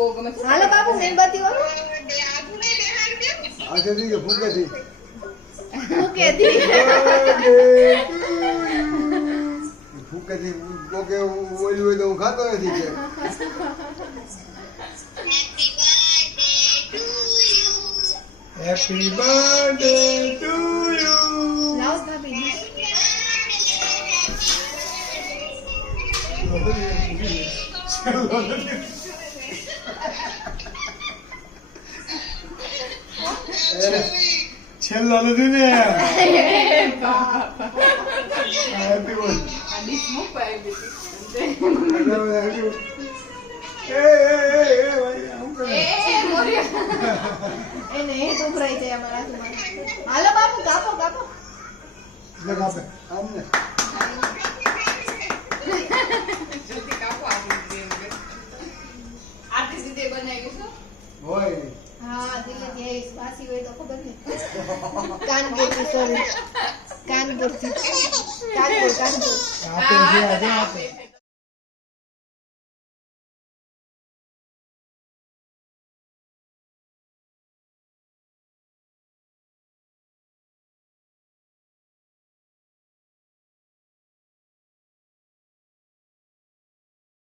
બહુ ગમે છે. હાલો બાપુ મીણબત્તી વાળો अच्छा ठीक है फूक दी મૂકે દી फूक दी तो के ओली હોય તો હું ખાતો નથી કે હેપી બર્થડે ટુ યુ લાવ ભાભી છેલ્લા નથી ને હેપી બર્થડે આ ડીશ મુકાઈ દીધી. એને એ ઉભરાઈ જાય અમારા હાથમાં હાલો બાપુ કાપો કાપો જલ્દી કાપો આટલી રીતે બનાવ્યું છે. હા દિલે જે સ્પાસી હોય તો ખબર નહીં કાનપુરથી સોરી કાનપુર આપે છે આજે આપે.